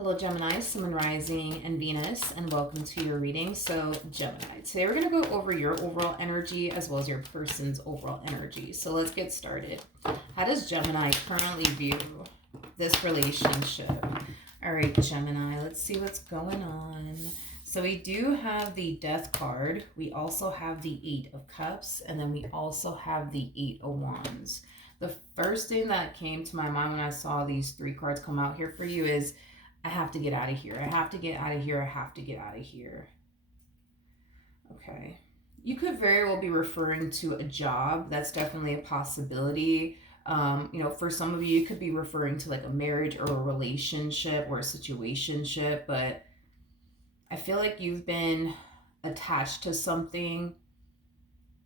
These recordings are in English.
Hello, Gemini, Sun, Moon, Rising, and Venus, and welcome to your reading. So, Gemini, today we're going to go over your overall energy as well as your person's overall energy. So, let's get started. How does Gemini currently view this relationship? All right, Gemini, let's see what's going on. So, we do have the Death card. We also have the Eight of Cups, and then we also have the Eight of Wands. The first thing that came to my mind when I saw these three cards come out here for you is I have to get out of here. I have to get out of here. I have to get out of here. Okay. You could very well be referring to a job. That's definitely a possibility. For some of you, it could be referring to like a marriage or a relationship or a situationship, but I feel like you've been attached to something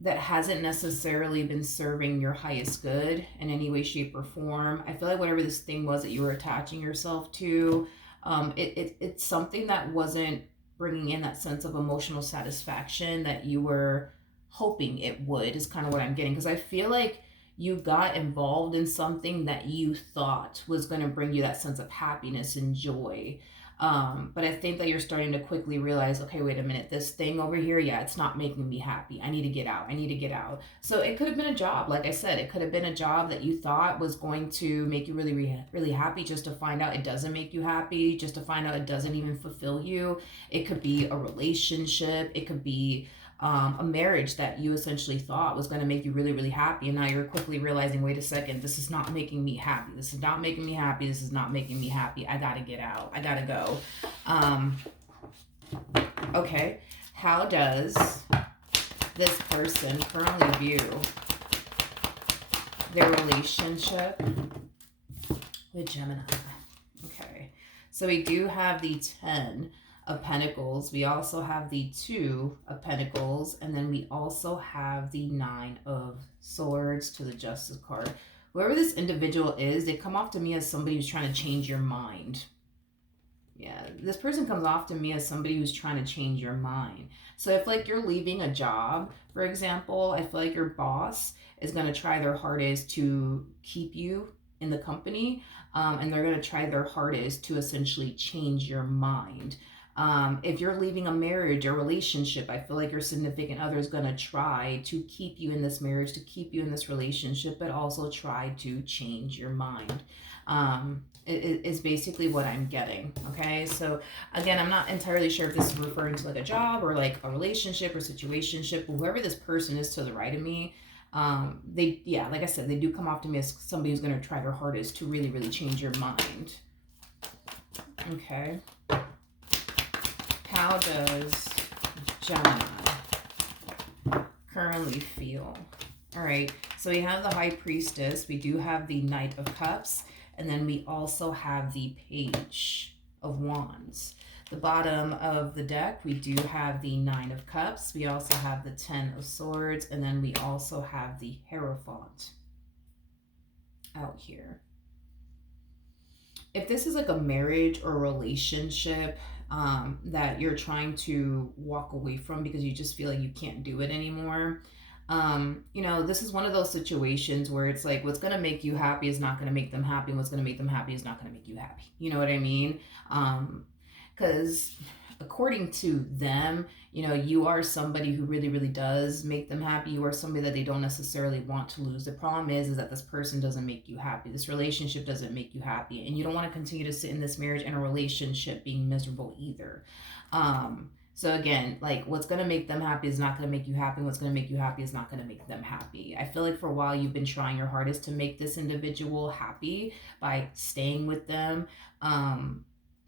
that hasn't necessarily been serving your highest good in any way, shape, or form. I feel like whatever this thing was that you were attaching yourself to, it's something that wasn't bringing in that sense of emotional satisfaction that you were hoping it would, is kind of what I'm getting. Because I feel like you got involved in something that you thought was going to bring you that sense of happiness and joy. But I think that you're starting to quickly realize, okay, wait a minute, this thing over here, yeah, it's not making me happy. I need to get out. I need to get out. So it could have been a job. Like I said, it could have been a job that you thought was going to make you really, really happy, just to find out it doesn't make you happy, just to find out it doesn't even fulfill you. It could be a relationship. It could be a marriage that you essentially thought was going to make you really, really happy. And now you're quickly realizing, wait a second, this is not making me happy. This is not making me happy. This is not making me happy. I got to get out. I got to go. Okay. How does this person currently view their relationship with Gemini? Okay. So we do have the 10 of Pentacles. We also have the 2 of Pentacles, and then we also have the 9 of Swords to the Justice card. Whoever this individual is, they come off to me as somebody who's trying to change your mind. Yeah, this person comes off to me as somebody who's trying to change your mind. So if like you're leaving a job, for example, I feel like your boss is going to try their hardest to keep you in the company, and they're going to try their hardest to essentially change your mind. If you're leaving a marriage or relationship, I feel like your significant other is going to try to keep you in this marriage, to keep you in this relationship, but also try to change your mind. Is basically what I'm getting. Okay, so again, I'm not entirely sure if this is referring to like a job or like a relationship or situationship, but whoever this person is to the right of me, like I said, they do come off to me as somebody who's going to try their hardest to really, really change your mind. Okay. How does Gemini currently feel? All right, so we have the High Priestess, we do have the Knight of Cups, and then we also have the Page of Wands. The bottom of the deck, we do have the 9 of Cups, we also have the 10 of Swords, and then we also have the Hierophant out here. If this is like a marriage or a relationship that you're trying to walk away from because you just feel like you can't do it anymore, this is one of those situations where it's like what's going to make you happy is not going to make them happy, and what's going to make them happy is not going to make you happy. You know what I mean? Because according to them, you are somebody who really, really does make them happy. You are somebody that they don't necessarily want to lose. The problem is that this person doesn't make you happy. This relationship doesn't make you happy. And you don't want to continue to sit in this marriage and a relationship being miserable either. So again, like what's going to make them happy is not going to make you happy. And what's going to make you happy is not going to make them happy. I feel like for a while you've been trying your hardest to make this individual happy by staying with them.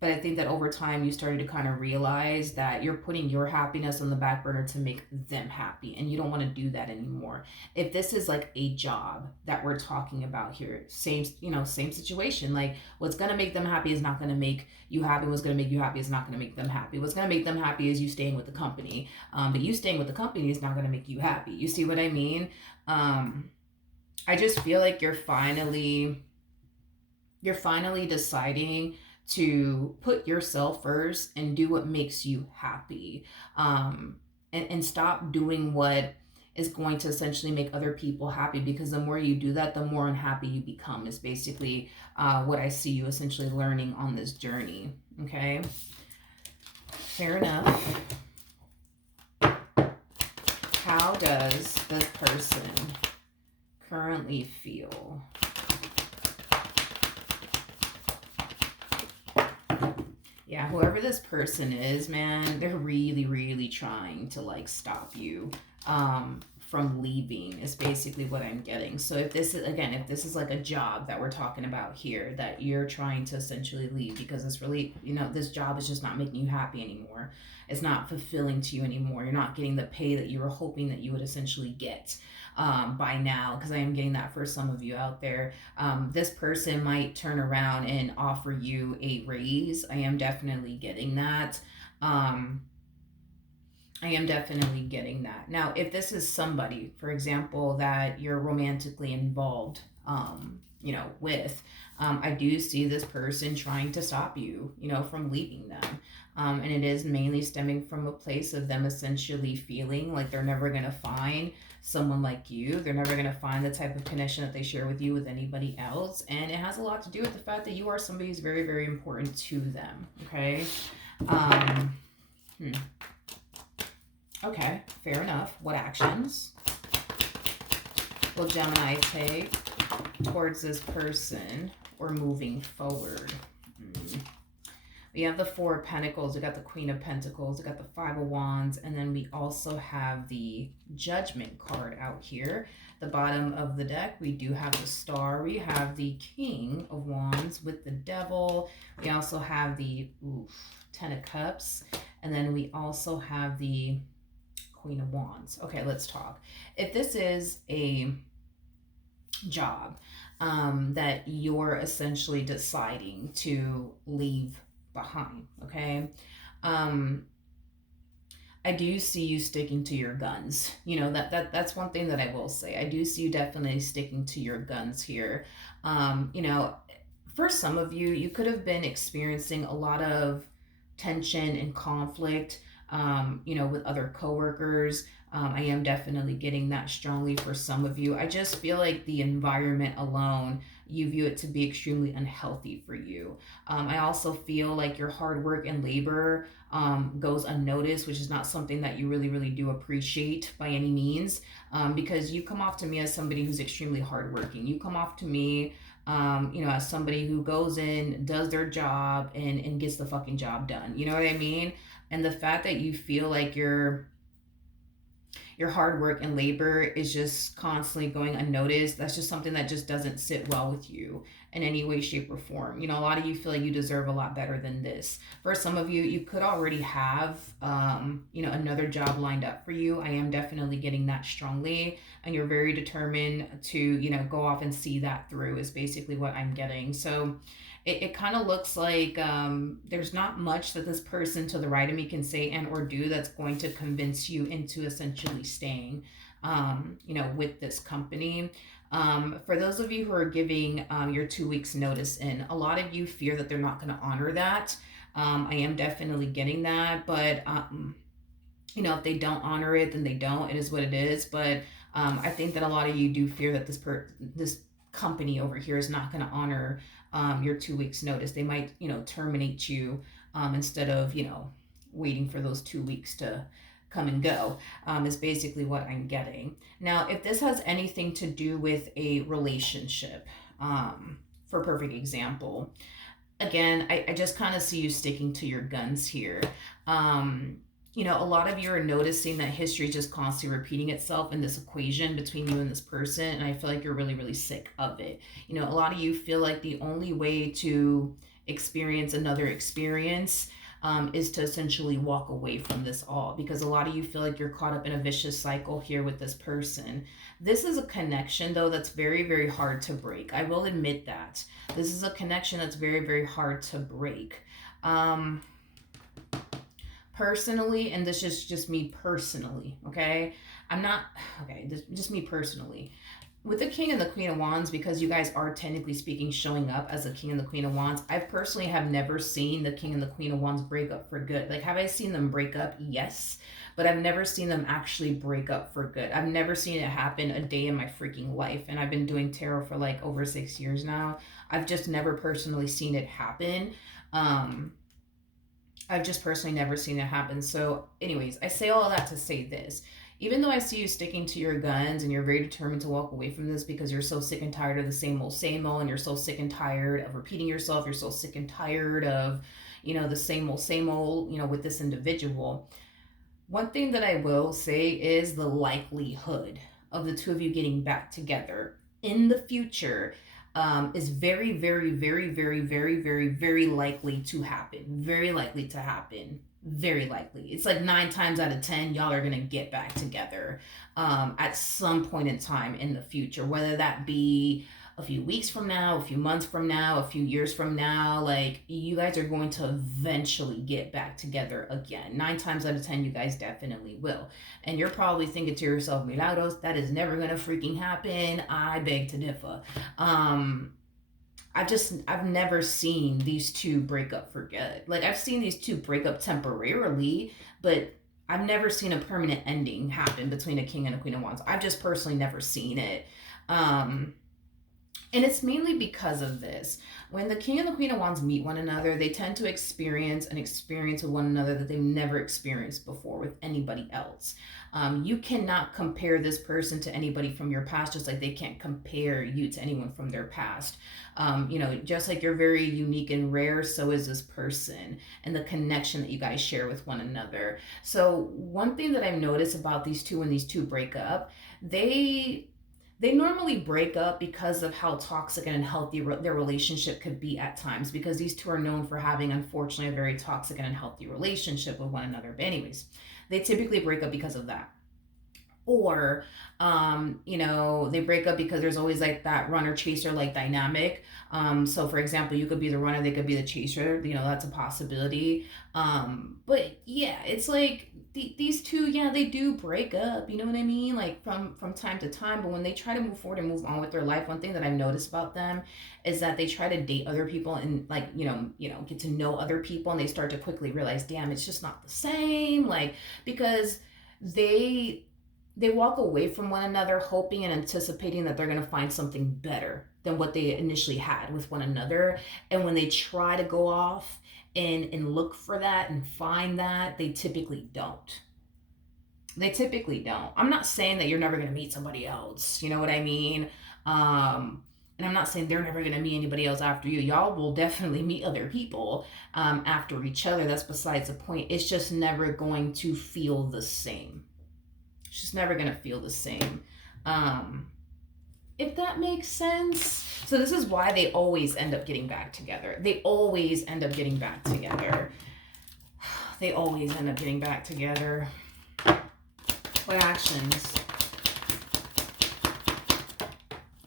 But I think that over time you started to kind of realize that you're putting your happiness on the back burner to make them happy, and you don't want to do that anymore. If this is like a job that we're talking about here, same situation. Like what's going to make them happy is not going to make you happy. What's going to make you happy is not going to make them happy. What's going to make them happy is you staying with the company. But you staying with the company is not going to make you happy. You see what I mean? I just feel like you're finally deciding to put yourself first and do what makes you happy, and stop doing what is going to essentially make other people happy, because the more you do that, the more unhappy you become, is basically what I see you essentially learning on this journey. Okay, fair enough. How does this person currently feel? Yeah, whoever this person is, man, they're really, really trying to like stop you from leaving, is basically what I'm getting. So if this is, again, if this is like a job that we're talking about here, that you're trying to essentially leave because it's really, this job is just not making you happy anymore. It's not fulfilling to you anymore. You're not getting the pay that you were hoping that you would essentially get by now, because I am getting that for some of you out there. This person might turn around and offer you a raise. I am definitely getting that. I am definitely getting that. Now, if this is somebody, for example, that you're romantically involved, with, I do see this person trying to stop you, from leaving them. And it is mainly stemming from a place of them essentially feeling like they're never going to find someone like you. They're never going to find the type of connection that they share with you with anybody else. And it has a lot to do with the fact that you are somebody who's very, very important to them. Okay. Okay, fair enough. What actions will Gemini take towards this person or moving forward? We have the Four of Pentacles, we got the Queen of Pentacles, we got the Five of Wands, and then we also have the Judgment card out here. The bottom of the deck, we do have the Star, we have the King of Wands with the Devil, we also have the Ten of Cups, and then we also have the Queen of Wands. Okay, let's talk. If this is a job that you're essentially deciding to leave behind, okay, I do see you sticking to your guns. That's one thing that I will say. I do see you definitely sticking to your guns here. For some of you, you could have been experiencing a lot of tension and conflict, with other coworkers. I am definitely getting that strongly for some of you. I just feel like the environment alone, you view it to be extremely unhealthy for you. I also feel like your hard work and labor goes unnoticed, which is not something that you really, really do appreciate by any means, because you come off to me as somebody who's extremely hardworking. You come off to me as somebody who goes in, does their job, and gets the fucking job done. You know what I mean? And the fact that you feel like your hard work and labor is just constantly going unnoticed, that's just something that just doesn't sit well with you in any way, shape, or form. A lot of you feel like you deserve a lot better than this. For some of you, you could already have, another job lined up for you. I am definitely getting that strongly. And you're very determined to, go off and see that through, is basically what I'm getting. So it kind of looks like there's not much that this person to the right of me can say and or do that's going to convince you into essentially staying, with this company. For those of you who are giving your 2 weeks notice in, a lot of you fear that they're not going to honor that. I am definitely getting that, but if they don't honor it, then they don't. It is what it is. But I think that a lot of you do fear that this company over here is not going to honor your 2 weeks notice. They might, terminate you instead of, waiting for those 2 weeks to come and go, is basically what I'm getting. Now, if this has anything to do with a relationship, for a perfect example, again, I just kind of see you sticking to your guns here. A lot of you are noticing that history is just constantly repeating itself in this equation between you and this person, and I feel like you're really, really sick of it. A lot of you feel like the only way to experience another experience is to essentially walk away from this all, because a lot of you feel like you're caught up in a vicious cycle here with this person. This is a connection, though, that's very, very hard to break. I will admit that. This is a connection that's very, very hard to break. Personally, and this is just me personally, okay? Just me personally. with the King and the Queen of Wands, because you guys are technically speaking showing up as the King and the Queen of Wands, I personally have never seen the King and the Queen of Wands break up for good. Like, have I seen them break up? Yes. But I've never seen them actually break up for good. I've never seen it happen a day in my freaking life. And I've been doing tarot for like over 6 years now. I've just never personally seen it happen. Um, I've just personally never seen it happen. So, anyways, I say all of that to say this. Even though I see you sticking to your guns and you're very determined to walk away from this because you're so sick and tired of the same old, and you're so sick and tired of repeating yourself, you're so sick and tired of, the same old, with this individual. One thing that I will say is the likelihood of the two of you getting back together in the future is very, very, very, very, very, very, very likely to happen. Very likely to happen. Very likely. It's like 9 times out of 10, y'all are going to get back together at some point in time in the future, whether that be a few weeks from now, a few months from now, a few years from now. Like, you guys are going to eventually get back together again. 9 times out of 10, you guys definitely will. And you're probably thinking to yourself, Milagros, that is never gonna freaking happen. I beg to differ. I've never seen these two break up for good. Like, I've seen these two break up temporarily, but I've never seen a permanent ending happen between a King and a Queen of Wands. I've just personally never seen it. And it's mainly because of this. When the King and the Queen of Wands meet one another, they tend to experience an experience with one another that they've never experienced before with anybody else. You cannot compare this person to anybody from your past, just like they can't compare you to anyone from their past. Just like you're very unique and rare, so is this person and the connection that you guys share with one another. So one thing that I've noticed about these two when these two break up, they normally break up because of how toxic and unhealthy their relationship could be at times, because these two are known for having, unfortunately, a very toxic and unhealthy relationship with one another. But anyways, they typically break up because of that. Or they break up because there's always like that runner chaser like dynamic. So for example, you could be the runner, they could be the chaser, that's a possibility. But yeah, it's like these two, yeah, they do break up, you know what I mean, like from time to time. But when they try to move forward and move on with their life, one thing that I've noticed about them is that they try to date other people and like get to know other people, and they start to quickly realize, damn, it's just not the same, like, because they walk away from one another hoping and anticipating that they're going to find something better than what they initially had with one another. And when they try to go off and look for that and find that, they typically don't. They typically don't. I'm not saying that you're never going to meet somebody else. You know what I mean? And I'm not saying they're never going to meet anybody else after you. Y'all will definitely meet other people after each other. That's besides the point. It's just never going to feel the same. It's just never going to feel the same. If that makes sense. So this is why they always end up getting back together. They always end up getting back together. They always end up getting back together. What actions?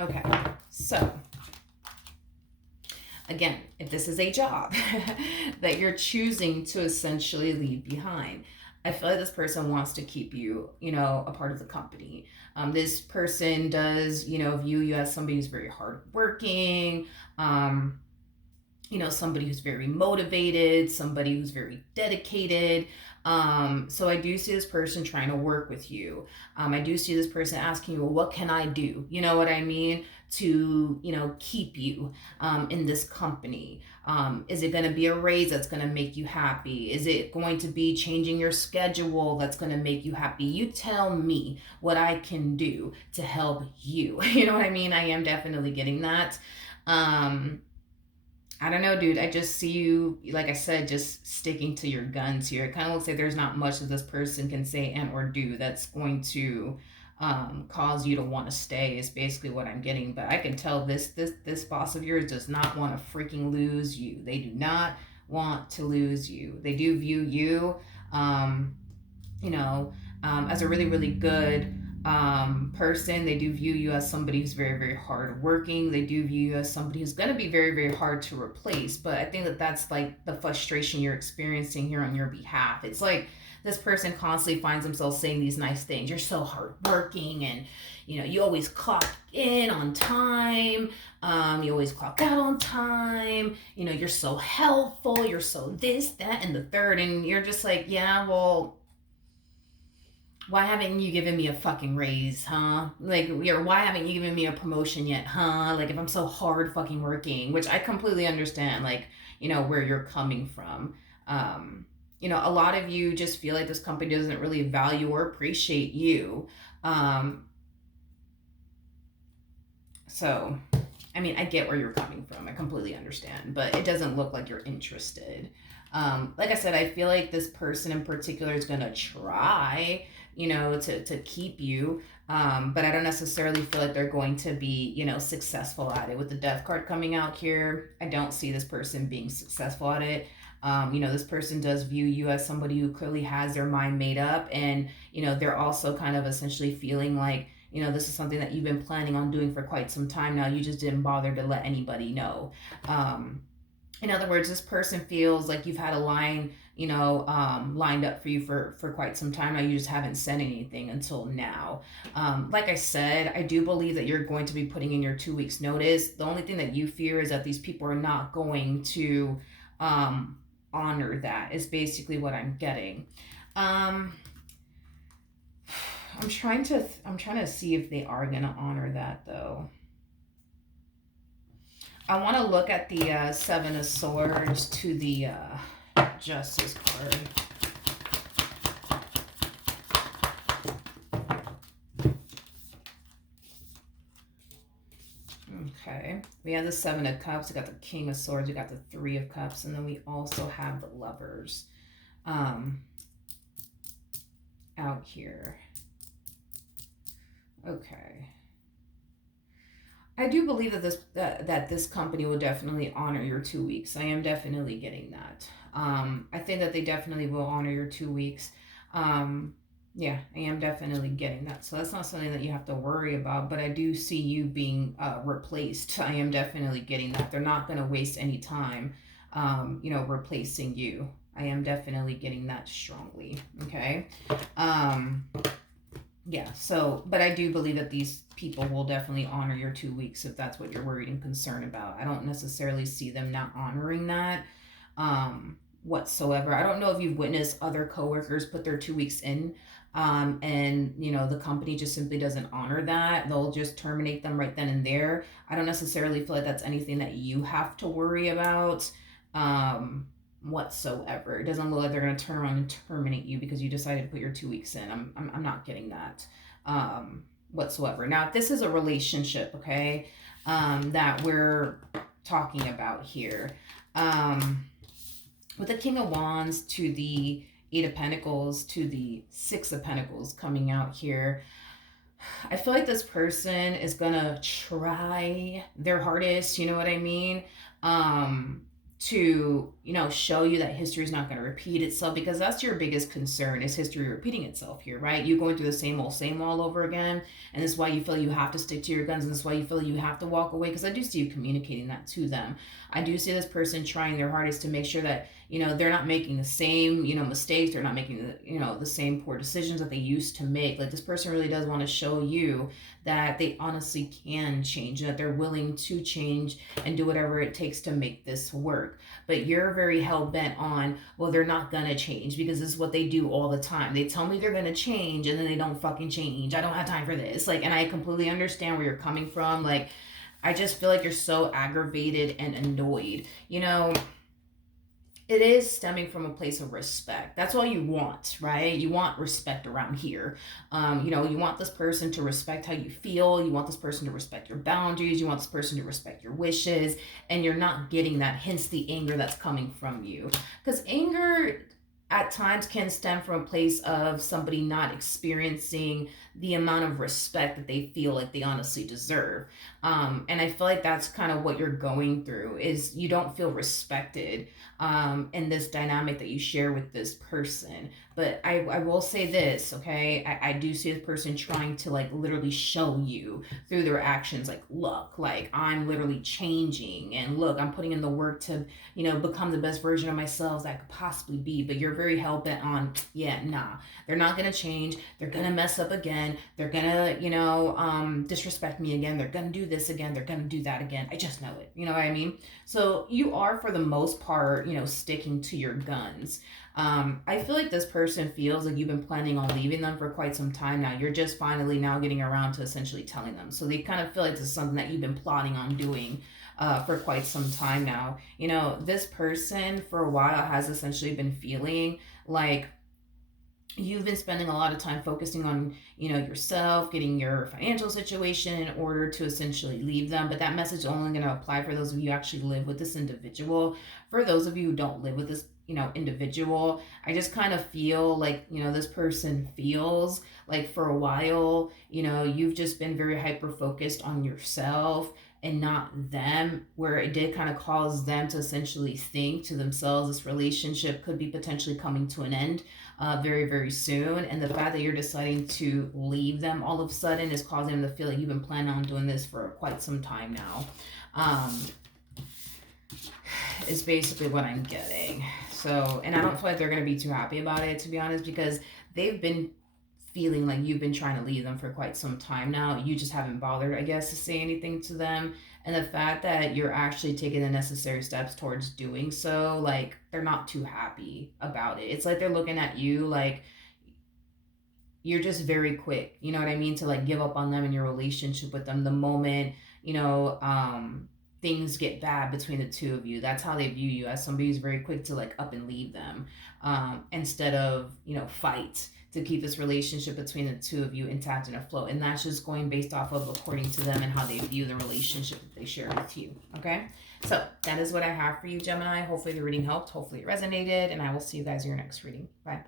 Okay, so again, if this is a job that you're choosing to essentially leave behind, I feel like this person wants to keep you, a part of the company. This person does, view you as somebody who's very hardworking, somebody who's very motivated, somebody who's very dedicated. So I do see this person trying to work with you. I do see this person asking you, well, what can I do? You know what I mean? To, keep you in this company. Is it going to be a raise that's going to make you happy? Is it going to be changing your schedule that's going to make you happy? You tell me what I can do to help you. You know what I mean? I am definitely getting that. I don't know, dude. I just see you, like I said, just sticking to your guns here. It kind of looks like there's not much that this person can say and or do that's going to cause you to want to stay, is basically what I'm getting. But I can tell this boss of yours does not want to freaking lose you. They do not want to lose you. They do view you, as a really, really good person. They do view you as somebody who's very, very hardworking. They do view you as somebody who's going to be very, very hard to replace. But I think that that's like the frustration you're experiencing here on your behalf. It's like this person constantly finds themselves saying these nice things. You're so hardworking, and you always clock in on time. You always clock out on time. You're so helpful. You're so this, that, and the third. And you're just like, yeah, well, why haven't you given me a fucking raise, huh? Like, why haven't you given me a promotion yet, huh? Like, if I'm so hard fucking working, which I completely understand, like, where you're coming from. A lot of you just feel like this company doesn't really value or appreciate you. So, I mean, I get where you're coming from. I completely understand, but it doesn't look like you're interested. Like I said, I feel like this person in particular is going to try, to keep you. But I don't necessarily feel like they're going to be, successful at it. With the death card coming out here, I don't see this person being successful at it. This person does view you as somebody who clearly has their mind made up. And, they're also kind of essentially feeling like, this is something that you've been planning on doing for quite some time now. You just didn't bother to let anybody know. In other words, this person feels like you've had a line, lined up for you for quite some time now. You just haven't said anything until now. Like I said, I do believe that you're going to be putting in your 2 weeks notice. The only thing that you fear is that these people are not going to honor that, is basically what I'm getting. I'm trying to see if they are going to honor that, though. I want to look at the Seven of Swords to the Justice card. Okay, we have the Seven of Cups, we got the King of Swords, we got the Three of Cups, and then we also have the Lovers out here. Okay. I do believe that this company will definitely honor your 2 weeks. I am definitely getting that. I think that they definitely will honor your 2 weeks. Yeah, I am definitely getting that. So that's not something that you have to worry about, but I do see you being replaced. I am definitely getting that. They're not going to waste any time, replacing you. I am definitely getting that strongly. Okay. Yeah, so, but I do believe that these people will definitely honor your 2 weeks if that's what you're worried and concerned about. I don't necessarily see them not honoring that whatsoever. I don't know if you've witnessed other coworkers put their 2 weeks in and, the company just simply doesn't honor that. They'll just terminate them right then and there. I don't necessarily feel like that's anything that you have to worry about. Whatsoever. It doesn't look like they're going to turn around and terminate you because you decided to put your 2 weeks in. I'm not getting that whatsoever. Now, if this is a relationship, okay, that we're talking about here, with the King of Wands to the Eight of Pentacles to the Six of Pentacles coming out here, I feel like this person is going to try their hardest, you know what I mean? To show you that history is not going to repeat itself, because that's your biggest concern, is history repeating itself here, right? You going through the same all over again, and this is why you feel you have to stick to your guns, and this is why you feel you have to walk away, because I do see you communicating that to them. I do see this person trying their hardest to make sure that they're not making the same mistakes, they're not making the same poor decisions that they used to make. Like, this person really does want to show you that they honestly can change, and that they're willing to change and do whatever it takes to make this work. But you're very hell-bent on, well, they're not gonna change, because this is what they do all the time. They tell me they're gonna change, and then they don't fucking change. I don't have time for this. Like, and I completely understand where you're coming from. Like, I just feel like you're so aggravated and annoyed. It is stemming from a place of respect. That's all you want, right? You want respect around here. You want this person to respect how you feel. You want this person to respect your boundaries. You want this person to respect your wishes. And you're not getting that, hence the anger that's coming from you. Because anger at times can stem from a place of somebody not experiencing the amount of respect that they feel like they honestly deserve. And I feel like that's kind of what you're going through, is you don't feel respected in this dynamic that you share with this person. But I will say this, okay? I do see this person trying to like literally show you through their actions, like, look, like I'm literally changing, and look, I'm putting in the work to, you know, become the best version of myself that I could possibly be. But you're very hell bent on, yeah, nah, they're not gonna change. They're gonna mess up again. They're gonna, you know, disrespect me again. They're gonna do this again. They're gonna do that again. I just know it. You know what I mean? So you are, for the most part, you know, sticking to your guns. I feel like this person feels like you've been planning on leaving them for quite some time now. You're just finally now getting around to essentially telling them. So they kind of feel like this is something that you've been plotting on doing for quite some time now. You know, this person for a while has essentially been feeling like you've been spending a lot of time focusing on, you know, yourself, getting your financial situation in order to essentially leave them. But that message is only going to apply for those of you who actually live with this individual. For those of you who don't live with this, you know, individual, I just kind of feel like, you know, this person feels like for a while, you know, you've just been very hyper focused on yourself and not them, where it did kind of cause them to essentially think to themselves this relationship could be potentially coming to an end very, very soon. And the fact that you're deciding to leave them all of a sudden is causing them to feel like you've been planning on doing this for quite some time now. Is basically what I'm getting. So, and I don't feel like they're going to be too happy about it, to be honest, because they've been feeling like you've been trying to leave them for quite some time now. You just haven't bothered, I guess, to say anything to them. And the fact that you're actually taking the necessary steps towards doing so, like, they're not too happy about it. It's like they're looking at you like you're just very quick, you know what I mean, to like give up on them and your relationship with them the moment, you know, things get bad between the two of you. That's how they view you, as somebody who's very quick to like up and leave them, instead of, you know, fight to keep this relationship between the two of you intact and afloat. And that's just going based off of according to them and how they view the relationship that they share with you. Okay, so that is what I have for you, Gemini. Hopefully the reading helped, hopefully it resonated, and I will see you guys in your next reading. Bye.